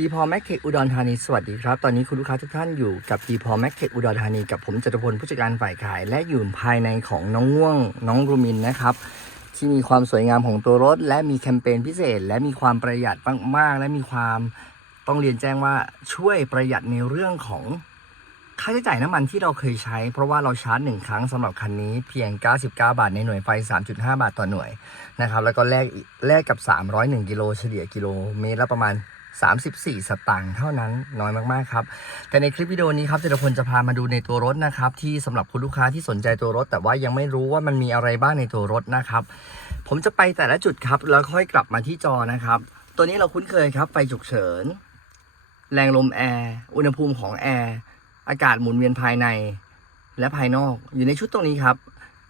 ดีพอแม็กเทคอุดรธานีสวัสดีครับ ตอนนี้คุณลูกค้าทุกท่านอยู่กับดีพอแม็กเทคอุดรธานีกับผมจตุพลผู้จัดการฝ่ายขาย และอยู่ภายในของน้องง่วง น้องรูมินนะครับ ที่มีความสวยงามของตัวรถ และมีแคมเปญพิเศษ และมีความประหยัดมากๆ และมีความต้องเรียนแจ้งว่าช่วยประหยัดในเรื่องของค่าใช้จ่ายน้ำมันที่เราเคยใช้ เพราะว่าเราชาร์จหนึ่งครั้งสำหรับคันนี้เพียง 99 บาทในหน่วยไฟ 3.5 บาทต่อหน่วยนะครับแล้วก็แลกแลกกับ 301 กิโลเฉลี่ยกิโลเมตรละประมาณ 34 สตางค์เท่านั้นน้อยมากๆครับ แต่ในคลิปวิดีโอนี้ครับเจตพลจะพามาดูในตัวรถนะครับ ที่สำหรับคุณลูกค้าที่สนใจตัวรถ แต่ว่ายังไม่รู้ว่ามันมีอะไรบ้างในตัวรถนะครับ ผมจะไปแต่ละจุดครับ แล้วค่อยกลับมาที่จอนะครับ ตัวนี้เราคุ้นเคยครับไฟฉุกเฉิน แรงลมแอร์อุณหภูมิของแอร์อากาศหมุนเวียนภายในและภายนอก อยู่ในชุดตรงนี้ครับ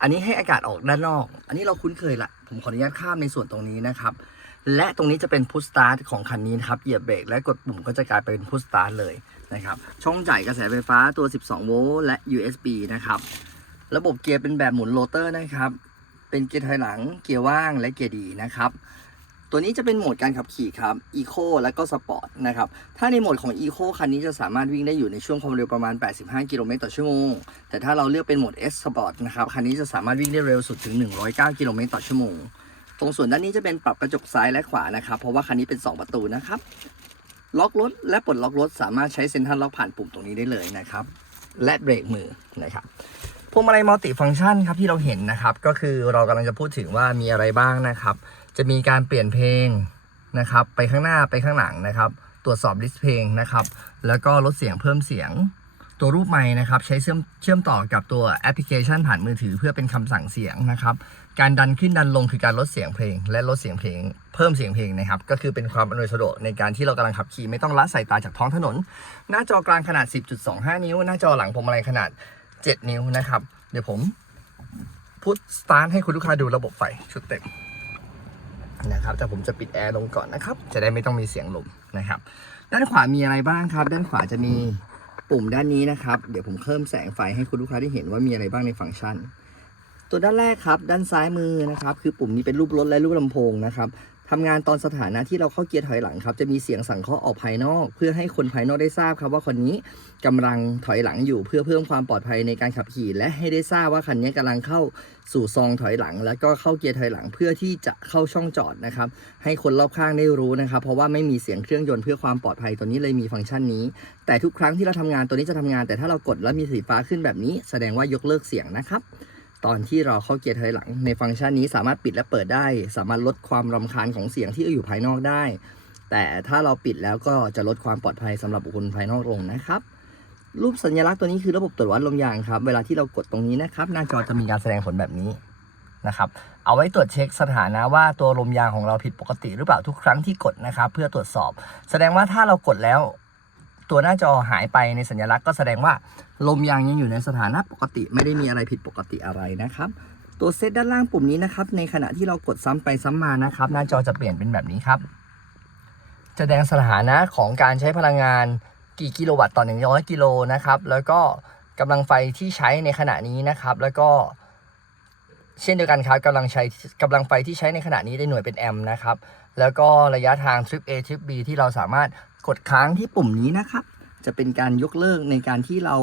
อันนี้ให้อากาศออกด้านนอก อันนี้เราคุ้นเคยละผมขออนุญาตข้ามในส่วนตรงนี้นะครับ และตรงนี้จะเป็นพุชสตาร์ทของคันนี้นะครับเหยียบเบรกและกดปุ่มก็จะกลายเป็นพุชสตาร์ทเลยนะครับ ช่องจ่ายกระแสไฟฟ้าตัว 12 โวลต์และ USB นะครับ ระบบเกียร์เป็นแบบหมุนโรเตอร์นะครับ เป็นเกียร์ถอยหลัง เกียร์ว่างและเกียร์ดีนะครับ ตัวนี้จะเป็นโหมดการขับขี่ครับ Eco และก็ Sport นะครับ ถ้าในโหมดของ Eco คันนี้จะสามารถวิ่งได้อยู่ในช่วงความเร็วประมาณ 85 กิโลเมตรต่อชั่วโมง แต่ถ้าเราเลือกเป็นโหมด S Sport นะครับ คันนี้จะสามารถวิ่งได้เร็วสุดถึง 109 กิโลเมตรต่อชั่วโมง ตรงส่วนด้านนี้จะเป็นปรับกระจกซ้ายและขวานะครับ เพราะว่าคันนี้เป็น 2 ประตูนะครับ ล็อกรถและปลดล็อกรถสามารถใช้เซ็นทรัลล็อกผ่านปุ่มตรงนี้ได้เลยนะครับ และเบรกมือนะครับพวงมาลัยมัลติฟังก์ชันครับที่เราเห็นนะครับ ก็คือเรากำลังจะพูดถึงว่ามีอะไรบ้างนะครับ จะมีการเปลี่ยนเพลงนะครับ ไปข้างหน้าไปข้างหลังนะครับ ตรวจสอบลิสต์เพลงนะครับ แล้วก็ลดเสียงเพิ่มเสียง ตัวรูปไม้นะครับใช้เชื่อมเชื่อมต่อกับตัวแอปพลิเคชันผ่านมือถือเพื่อเป็นคำสั่งเสียงนะครับ การดันขึ้นดันลงคือการลดเสียงเพลง และลดเสียงเพลง เพิ่มเสียงเพลงนะครับ ก็คือเป็นความอำนวยสะดวกในการที่เรากำลังขับขี่ไม่ต้องละสายตาจากท้องถนน หน้าจอกลางขนาด 10.25 นิ้ว หน้าจอหลังพวงมาลัยขนาด 7 นิ้วนะครับ เดี๋ยวผมพุทสตาร์ทให้คุณลูกค้าดูระบบไฟชุดเต็มนะครับแต่ผมจะปิดแอร์ลงก่อนนะครับ จะได้ไม่ต้องมีเสียงลมนะครับ ด้านขวามีอะไรบ้างครับ ด้านขวาจะมี ปุ่มด้านนี้นะครับ เดี๋ยวผมเพิ่มแสงไฟให้คุณลูกค้าได้เห็นว่ามีอะไรบ้างในฟังก์ชัน ตัวด้านแรกครับ ด้านซ้ายมือนะครับ คือปุ่มนี้เป็นรูปรถและรูปลำโพงนะครับ ทำงานตอนสถานะที่เราเข้าเกียร์ถอยหลังครับ จะมีเสียงสั่งเคาะออกภายนอก เพื่อให้คนภายนอกได้ทราบครับว่าคนนี้กำลังถอยหลังอยู่เพื่อเพิ่มความปลอดภัยในการขับขี่ และให้ได้ทราบว่าคันนี้กำลังเข้าสู่ซองถอยหลัง แล้วก็เข้าเกียร์ถอยหลังเพื่อที่จะเข้าช่องจอดนะครับ ให้คนรอบข้างได้รู้นะครับ เพราะว่าไม่มีเสียงเครื่องยนต์เพื่อความปลอดภัยตัวนี้เลยมีฟังก์ชันนี้ แต่ทุกครั้งที่เราทำงานตัวนี้จะทำงาน แต่ถ้าเรากดแล้วมีสีฟ้าขึ้นแบบนี้ แสดงว่ายกเลิกเสียงนะครับ ตอนที่เราเข้าเกียร์ถอยหลัง ในฟังก์ชันนี้สามารถปิดและเปิดได้ สามารถลดความรำคาญของเสียงที่อยู่ภายนอกได้ แต่ถ้าเราปิดแล้วก็จะลดความปลอดภัยสำหรับบุคคลภายนอกลงนะครับ รูปสัญลักษณ์ตัวนี้คือระบบตรวจวัดลมยางครับ เวลาที่เรากดตรงนี้นะครับ หน้าจอจะมีการแสดงผลแบบนี้นะครับ เอาไว้ตรวจเช็คสถานะว่าตัวลมยางของเราผิดปกติหรือเปล่าทุกครั้งที่กดนะครับ เพื่อตรวจสอบ แสดงว่าถ้าเรากดแล้ว ตัวหน้าจอหายไปในสัญลักษณ์ก็แสดงว่าลมยางยังอยู่ในสถานะปกติไม่ได้มีอะไรผิดปกติอะไรนะครับ ตัวเซตด้านล่างปุ่มนี้นะครับ ในขณะที่เรากดซ้ำไปซ้ำมานะครับ หน้าจอจะเปลี่ยนเป็นแบบนี้ครับ จะแสดงสถานะของการใช้พลังงานกี่กิโลวัตต์ต่อ100กิโลนะครับ แล้วก็กำลังไฟที่ใช้ในขณะนี้นะครับ แล้วก็เช่นเดียวกันครับกำลังใช้กำลังไฟที่ใช้ในขณะนี้ได้หน่วยเป็นแอมป์นะครับ แล้วก็ระยะทางทริป A ทริป B ที่เราสามารถ กดค้างที่ปุ่มนี้นะครับ จะเป็นการยกเลิกในการที่เรา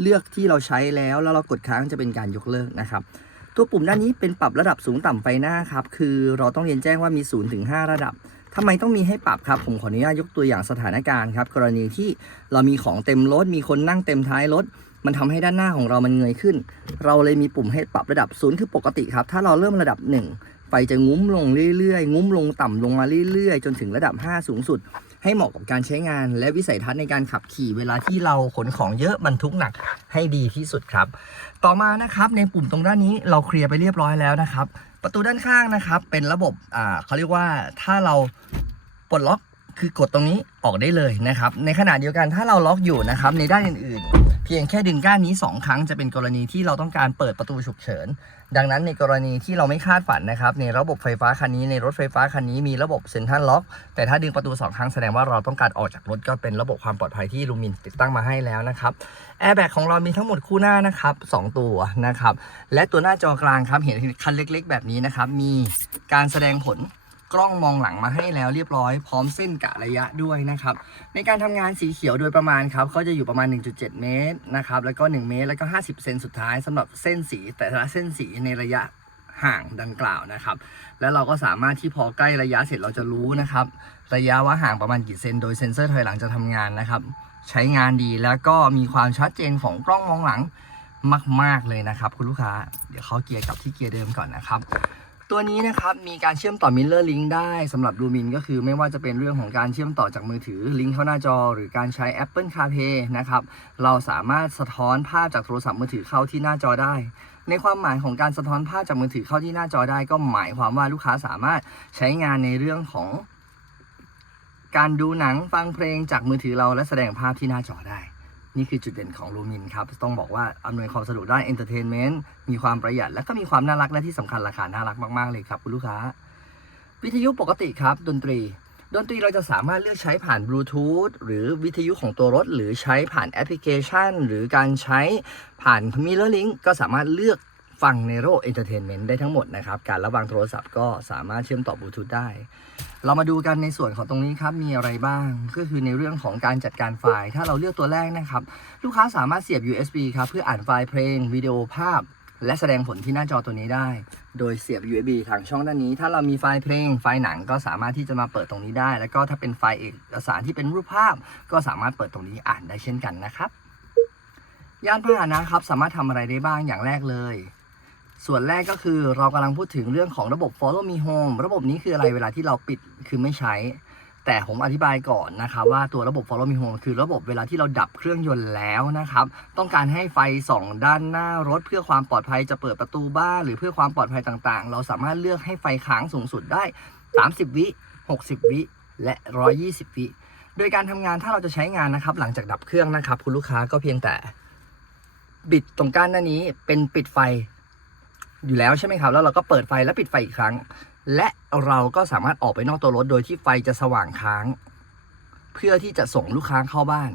เลือกที่เราใช้แล้ว แล้วเรากดค้างจะเป็นการยกเลิกนะครับ ตัวปุ่มด้านนี้เป็นปรับระดับสูงต่ำไฟหน้าครับ คือเราต้องเรียนแจ้งว่ามี0ูนถึงหระดับทำไมต้องมีให้ปรับครับ ผมขออนุญาตยกตัวอย่างสถานการณ์ครับ กรณีที่เรามีของเต็มรถ มีคนนั่งเต็มท้ายรถ มันทำให้ด้านหน้าของเรามันเงยขึ้น เราเลยมีปุ่มให้ปรับระดับศูนย์คือปกติครับ ถ้าเราเริ่มระดับ 1 ไฟจะงุ้มลงเรื่อยๆ งุ้มลงต่ำลงมาเรื่อยๆ จนถึงระดับ 5 สูงสุด ให้เหมาะกับการใช้งาน และวิสัยทัศน์ในการขับขี่เวลาที่เราขนของเยอะบรรทุกหนักให้ดีที่สุดครับ ต่อมานะครับในปุ่มตรงด้านนี้เราเคลียร์ไปเรียบร้อยแล้วนะครับ ประตูด้านข้างนะครับ เป็นระบบอ่าเขาเรียกว่าถ้าเราปลดล็อกคือกดตรงนี้ออกได้เลยนะครับ ในขณะเดียวกันถ้าเราล็อกอยู่นะครับในด้านอื่นๆ พียงแค่ดึงก้านนี้ 2 ครั้งจะเป็นกรณีที่เราต้องการเปิดประตูฉุกเฉิน ดังนั้นในกรณีที่เราไม่คาดฝันนะครับ ในระบบไฟฟ้าคันนี้ในรถไฟฟ้าคันนี้มีระบบเซ็นทรัลล็อก แต่ถ้าดึงประตู 2 ครั้งแสดงว่าเราต้องการออกจากรถก็เป็นระบบความปลอดภัยที่ลูมินติดตั้งมาให้แล้วนะครับแอร์แบ็กของเรามีทั้งหมดคู่หน้านะครับสองตัวนะครับ และตัวหน้าจอกลางครับเห็นคันเล็ก ๆ แบบนี้นะครับมีการแสดงผล กล้องมองหลังมาให้แล้วเรียบร้อยพร้อมเส้นกะระยะด้วยนะครับ ในการทำงานสีเขียวโดยประมาณครับเขาจะอยู่ประมาณ 1.7 เมตรนะครับแล้วก็ 1 เมตรแล้วก็ 50 เซนสุดท้ายสำหรับเส้นสีแต่ละเส้นสีในระยะห่างดังกล่าวนะครับ แล้วเราก็สามารถที่พอใกล้ระยะเสร็จเราจะรู้นะครับ ระยะว่าห่างประมาณกี่เซนโดยเซ็นเซอร์ถอยหลังจะทำงานนะครับ ใช้งานดีแล้วก็มีความชัดเจนของกล้องมองหลังมาก ๆ เลยนะครับ คุณลูกค้า เดี๋ยวเขาเกียร์กลับที่เกียร์เดิมก่อนนะครับ ตัวนี้นะครับมีการเชื่อมต่อ Mirror Link ได้สำหรับดูมินก็คือไม่ว่าจะเป็นเรื่องของการเชื่อมต่อจากมือถือลิงก์เข้าหน้าจอ หรือการใช้ Apple CarPlay นะครับเราสามารถสะท้อนภาพจากโทรศัพท์มือถือเข้าที่หน้าจอได้ ในความหมายของการสะท้อนภาพจากมือถือเข้าที่หน้าจอได้ ก็หมายความว่าลูกค้าสามารถใช้งานในเรื่องของ การดูหนังฟังเพลงจากมือถือเราและแสดงภาพที่หน้าจอได้ นี่คือจุดเด่นของลูมินครับ ต้องบอกว่าอำนวยความสะดวกด้านเอนเตอร์เทนเมนต์มีความประหยัด และก็มีความน่ารักและที่สำคัญราคาน่ารักมากๆเลยครับคุณลูกค้า วิทยุปกติครับ ดนตรี ดนตรีเราจะสามารถเลือกใช้ผ่านบลูทูธหรือวิทยุของตัวรถ หรือใช้ผ่านแอปพลิเคชัน หรือการใช้ผ่านมิเรอร์ลิงก็สามารถเลือก ฟังในโรเอนเตอร์เทนเมนต์ได้ทั้งหมดนะครับ การระวางโทรศัพท์ก็สามารถเชื่อมต่อบลูทูธได้ เรามาดูกันในส่วนของตรงนี้ครับ มีอะไรบ้าง ก็คือในเรื่องของการจัดการไฟล์ ถ้าเราเลือกตัวแรกนะครับ ลูกค้าสามารถเสียบ USB ครับ เพื่ออ่านไฟล์เพลง วิดีโอภาพ และแสดงผลที่หน้าจอตัวนี้ได้ โดยเสียบ USB ทางช่องด้านนี้ ถ้าเรามีไฟล์เพลง ไฟล์หนังก็สามารถที่จะมาเปิดตรงนี้ได้ แล้วก็ถ้าเป็นไฟล์เอกสารที่เป็นรูปภาพ ก็สามารถเปิดตรงนี้อ่านได้เช่นกันนะครับยานพาหนะครับสามารถทำอะไรได้บ้างอย่างแรกเลย ส่วนแรกก็คือเรากำลังพูดถึงเรื่องของระบบ Follow Me Home ระบบนี้คืออะไรเวลาที่เราปิดคือไม่ใช้ แต่ผมอธิบายก่อนนะครับว่าตัวระบบ Follow Me Home คือระบบเวลาที่เราดับเครื่องยนต์แล้วนะครับ ต้องการให้ไฟส่องด้านหน้ารถเพื่อความปลอดภัยจะเปิดประตูบ้าน หรือเพื่อความปลอดภัยต่างๆ เราสามารถเลือกให้ไฟค้างสูงสุดได้ 30 วิ 60 วิ และ 120 วิ โดยการทำงานถ้าเราจะใช้งานนะครับ หลังจากดับเครื่องนะครับ คุณลูกค้าก็เพียงแต่บิดตรงก้านหน้านี้เป็นปิดไฟ อยู่แล้วใช่ไหมครับ แล้วเราก็เปิดไฟและปิดไฟอีกครั้ง และเราก็สามารถออกไปนอกตัวรถโดยที่ไฟจะสว่างค้าง เพื่อที่จะส่งลูกค้าเข้าบ้าน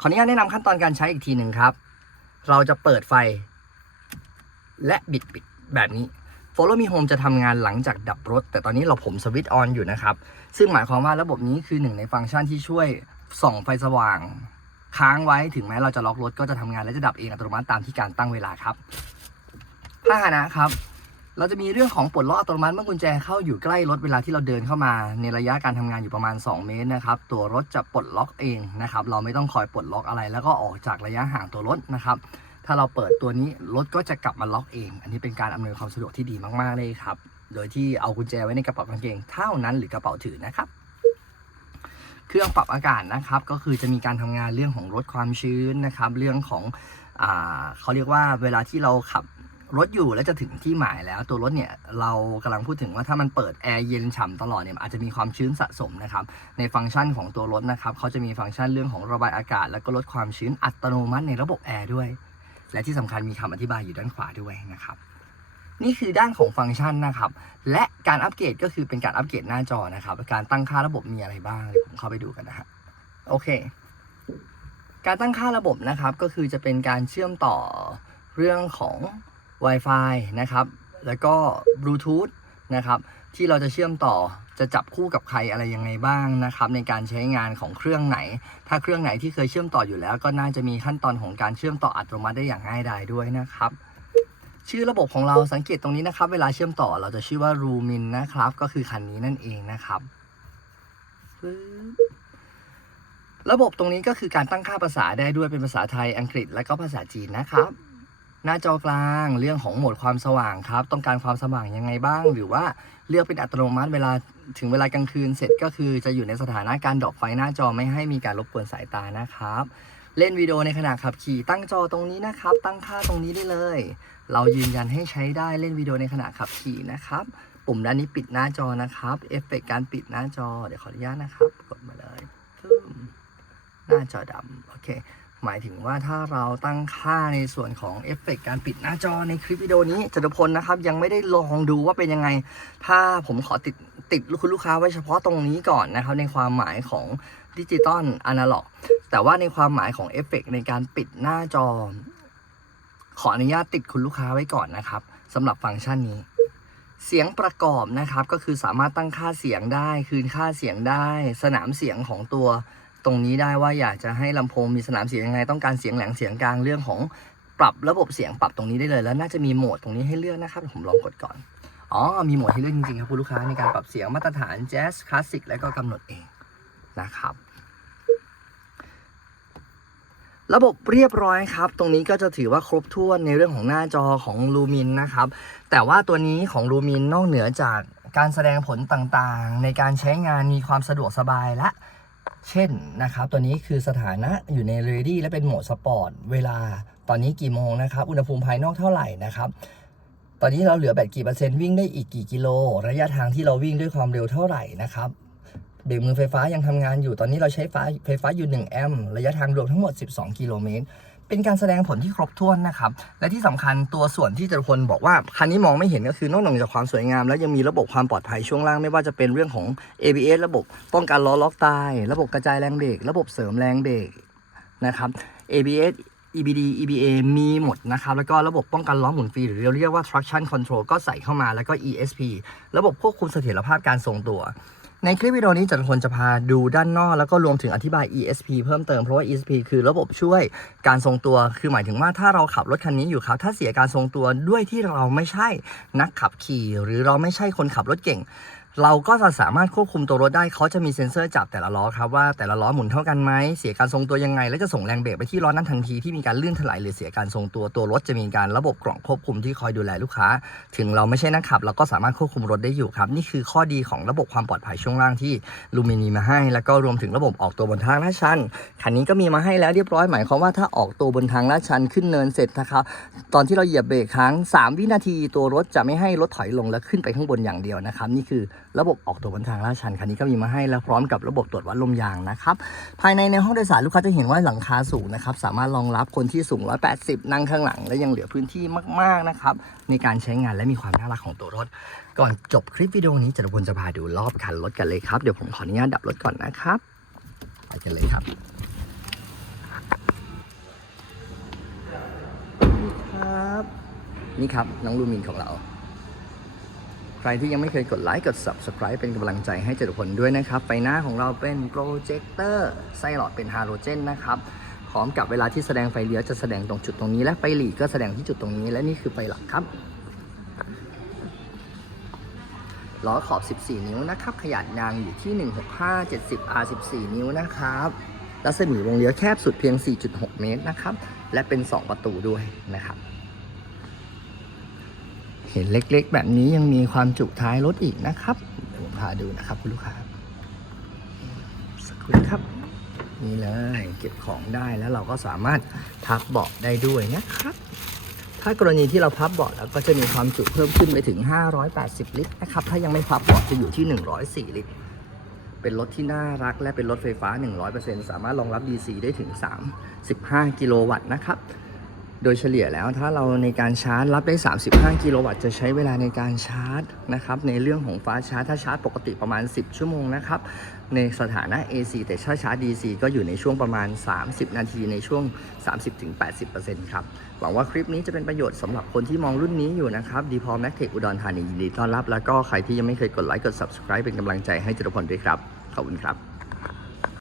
ขออนุญาตแนะนำขั้นตอนการใช้อีกทีหนึ่งครับ เราจะเปิดไฟ และบิดปิดแบบนี้ Follow Me Home จะทำงานหลังจากดับรถ แต่ตอนนี้เราผมสวิตช์ออนอยู่นะครับ ซึ่งหมายความว่าระบบนี้คือหนึ่งในฟังก์ชันที่ช่วยส่องไฟสว่างค้างไว้ถึงแม้เราจะล็อกรถก็จะทำงานและจะดับเองอัตโนมัติตามที่การตั้งเวลาครับานะครับ เราจะมีเรื่องของปลดล็อกอัตโนมัติเมื่อกุญแจเข้าอยู่ใกล้รถเวลาที่เราเดินเข้ามา ในระยะการทำงานอยู่ประมาณ 2 เมตรนะครับ ตัวรถจะปลดล็อกเองนะครับ เราไม่ต้องคอยปลดล็อกอะไร แล้วก็ออกจากระยะห่างตัวรถนะครับ ถ้าเราเปิดตัวนี้รถก็จะกลับมาล็อกเอง อันนี้เป็นการอำนวยความสะดวกที่ดีมากๆเลยครับ โดยที่เอากุญแจไว้ในกระเป๋ากางเกงเท่านั้นหรือกระเป๋าถือนะครับเครื่องปรับอากาศนะครับก็คือจะมีการทำงานเรื่องของลดความชื้นนะครับ เรื่องของอเขาเรียกว่าเวลาที่เราขับ รถอยู่แล้วจะถึงที่หมายแล้ว ตัวรถเนี่ยเรากำลังพูดถึงว่าถ้ามันเปิดแอร์เย็นฉ่ำตลอดเนี่ยอาจจะมีความชื้นสะสมนะครับในฟังก์ชันของตัวรถนะครับเขาจะมีฟังก์ชันเรื่องของระบายอากาศ แล้วก็ลดความชื้นอัตโนมัติในระบบแอร์ด้วย และที่สำคัญมีคำอธิบายอยู่ด้านขวาด้วยนะครับนี่คือด้านของฟังก์ชันนะครับ และการอัปเกรดก็คือเป็นการอัปเกรดหน้าจอนะครับ การตั้งค่าระบบมีอะไรบ้างเดี๋ยวผมเข้าไปดูกันนะฮะโอเค การตั้งค่าระบบนะครับก็คือจะเป็นการเชื่อมต่อเรื่องของ Wi-Fi นะครับ แล้วก็บลูทูธนะครับ ที่เราจะเชื่อมต่อจะจับคู่กับใครอะไรยังไงบ้างนะครับ ในการใช้งานของเครื่องไหน ถ้าเครื่องไหนที่เคยเชื่อมต่ออยู่แล้ว ก็น่าจะมีขั้นตอนของการเชื่อมต่ออัตโนมัติได้อย่างง่ายดายด้วยนะครับชื่อระบบของเราสังเกตตรงนี้นะครับ เวลาเชื่อมต่อเราจะชื่อว่า Rumin นะครับ ก็คือคันนี้นั่นเองนะครับ ระบบตรงนี้ก็คือการตั้งค่าภาษาได้ด้วยเป็นภาษาไทยอังกฤษและก็ภาษาจีนนะครับ หน้าจอกลางเรื่องของโหมดความสว่างครับ ต้องการความสว่างยังไงบ้าง หรือว่าเลือกเป็นอัตโนมัติเวลาถึงเวลากลางคืนเสร็จก็คือจะอยู่ในสถานะการดรอปไฟหน้าจอไม่ให้มีการรบกวนสายตานะครับ เล่นวิดีโอในขณะขับขี่ตั้งจอตรงนี้นะครับ ตั้งค่าตรงนี้ได้เลย เรายืนยันให้ใช้ได้เล่นวิดีโอในขณะขับขี่นะครับ ปุ่มด้านนี้ปิดหน้าจอนะครับ เอฟเฟกต์การปิดหน้าจอ เดี๋ยวขออนุญาตนะครับ กดมาเลยหน้าจอดำโอเค หมายถึงว่าถ้าเราตั้งค่าในส่วนของเอฟเฟกต์การปิดหน้าจอในคลิปวิดีโอนี้จตุพลนะครับยังไม่ได้ลองดูว่าเป็นยังไง ถ้าผมขอติดติดคุณลูกค้าไว้เฉพาะตรงนี้ก่อนนะครับ ในความหมายของดิจิตอลอนาล็อกแต่ว่าในความหมายของเอฟเฟกต์ในการปิดหน้าจอ ขออนุญาตติดคุณลูกค้าไว้ก่อนนะครับสำหรับฟังก์ชันนี้เสียงประกอบนะครับก็คือสามารถตั้งค่าเสียงได้ คืนค่าเสียงได้ สนามเสียงของตัว ตรงนี้ได้ว่าอยากจะให้ลำโพงมีสนามเสียงยังไง ต้องการเสียงแหลงเสียงกลางเรื่องของปรับระบบเสียงปรับตรงนี้ได้เลยแล้วน่าจะมีโหมดตรงนี้ให้เลือกนะครับผมลองกดก่อนอ๋อมีโหมดให้เลือกจริงๆครับคุณลูกค้าในการปรับเสียงมาตรฐานแจ๊สคลาสสิกและก็กำหนดเองนะครับระบบเรียบร้อยครับ ตรงนี้ก็จะถือว่าครบถ้วนในเรื่องของหน้าจอของลูมินนะครับ แต่ว่าตัวนี้ของลูมินนอกเหนือจากการแสดงผลต่างๆ ในการใช้งานมีความสะดวกสบายและ เช่นนะครับตัวนี้คือสถานะอยู่ใน r e ดี้และเป็นโหมดสปอร์ตเวลาตอนนี้กี่โมงนะครับอุณหภูมิภายนอกเท่าไหร่นะครับตอนนี้เราเหลือแบตกี่เปอร์เซ็นต์วิ่งได้อีกกี่กิโล ระยะทางที่เราวิ่งด้วยความเร็วเท่าไหร่นะครับเบรกมือไฟฟ้ายังทำงานอยู่ตอนนี้เราใช้ไฟฟ้าอยู่ 1 แอมป์ระยะทางรวมทั้งหมด 12 กิโลเมตร เป็นการแสดงผลที่ครบถ้วนนะครับ และที่สำคัญตัวส่วนที่จตุพลบอกว่าคันนี้มองไม่เห็นก็คือนอกจากความสวยงาม แล้วยังมีระบบความปลอดภัยช่วงล่างไม่ว่าจะเป็นเรื่องของ ABS ระบบป้องกันล้อล็อกตาย ระบบกระจายแรงเบรกระบบเสริมแรงเบรกนะครับ ABS EBD EBA มีหมดนะครับ แล้วก็ระบบป้องกันล้อหมุนฟรีหรือเราเรียกว่า traction control ก็ใส่เข้ามาแล้วก็ ESP ระบบควบคุมเสถียรภาพการทรงตัว ในคลิปวิดีโอนี้จันทนจะพาดูด้านนอก แล้วก็รวมถึงอธิบาย ESP เพิ่มเติมเพราะว่า ESP คือระบบช่วยการทรงตัว คือหมายถึงว่าถ้าเราขับรถคันนี้อยู่ครับ ถ้าเสียการทรงตัวด้วยที่เราไม่ใช่นักขับขี่ หรือเราไม่ใช่คนขับรถเก่ง เราก็จะสามารถควบคุมตัวรถได้เขาจะมีเซ็นเซอร์จับแต่ละล้อครับว่าแต่ละล้อหมุนเท่ากันไหมเสียการทรงตัวยังไง และจะส่งแรงเบรกไปที่ล้อนั้นทันทีที่มีการลื่นถลายหรือเสียการทรงตัวตัวรถจะมีการระบบกล่องควบคุมที่คอยดูแลลูกค้า ถึงเราไม่ใช่นักขับ เราก็สามารถควบคุมรถได้อยู่ครับ นี่คือข้อดีของระบบความปลอดภัยช่วงล่างที่ลูมินีมาให้ แล้วก็รวมถึงระบบออกตัวบนทางลาดชันคันนี้ก็มีมาให้แล้วเรียบร้อยหมายความว่าถ้าออกตัวบนทางลาดชันขึ้นเนินเสร็จนะครับตอนที่เราเหยียบเบรกค้าง3 วินาที ตัวรถจะไม่ให้รถถอยลงและขึ้นไปข้างบนอย่างเดียวนะครับนี่คือ ระบบออกตัวบนทางลาดชันคันนี้ก็มีมาให้แล้วพร้อมกับระบบตรวจวัดลมยางนะครับ ภายในในห้องโดยสารลูกค้าจะเห็นว่าหลังคาสูงนะครับ สามารถรองรับคนที่สูง 180 นั่งข้างหลัง และยังเหลือพื้นที่มาก ๆ นะครับในการใช้งานและมีความน่ารักของตัวรถ ก่อนจบคลิปวิดีโอนี้จตุพลจะพาดูรอบคันรถกันเลยครับเดี๋ยวผมขออนุญาตดับรถก่อนนะครับไปกันเลยครับครับ นี่ครับน้องลูมินของเรา ใครที่ยังไม่เคยกดไลค์กด Subscribe เป็นกำลังใจให้เจตุพลด้วยนะครับ ไฟหน้าของเราเป็นโปรเจคเตอร์ไส้หลอดเป็นฮาโลเจนนะครับพร้อมกับเวลาที่แสดงไฟเลี้ยวจะแสดงตรงจุดตรงนี้และไฟหลีก็แสดงที่จุดตรงนี้ และนี่คือไฟหลักครับล้อขอบ 14 นิ้วนะครับ ขนาดยางอยู่ที่ 165 70 R 14 นิ้วนะครับรัศมีวงเลี้ยวแคบสุดเพียง 4.6 เมตรนะครับ และเป็น 2 ประตูด้วยนะครับ เห็นเล็กๆ แบบนี้ยังมีความจุท้ายรถอีกนะครับเดี๋ยวผมพาดูนะครับคุณลูกค้าสักครู่ครับ นี่เลยเก็บของได้แล้วเราก็สามารถพับเบาะได้ด้วยนะครับ ถ้ากรณีที่เราพับเบาะแล้วก็จะมีความจุเพิ่มขึ้นไปถึง 580 ลิตรนะครับถ้ายังไม่พับเบาะจะอยู่ที่ 104 ลิตรเป็นรถที่น่ารักและเป็นรถไฟฟ้า 100%สามารถรองรับ DC ได้ถึง 35 กิโลวัตต์นะครับ โดยเฉลี่ยแล้วถ้าเราในการชาร์จรับได้ 35 กิโลวัตต์จะใช้เวลาในการชาร์จนะครับในเรื่องของฟ้าชาร์จถ้าชาร์จปกติประมาณ 10 ชั่วโมงนะครับในสถานะ AC แต่ถ้าชาร์จ DC ก็อยู่ในช่วงประมาณ 30 นาทีในช่วง 30-80%ครับหวังว่าคลิปนี้จะเป็นประโยชน์สำหรับคนที่มองรุ่นนี้อยู่นะครับดีพอแม็กเทคอุดรธานียินดีต้อนรับ แล้วก็ใครที่ยังไม่เคยกดไลค์กด Subscribe เป็นกำลังใจให้จตุพลด้วยครับขอบคุณครับ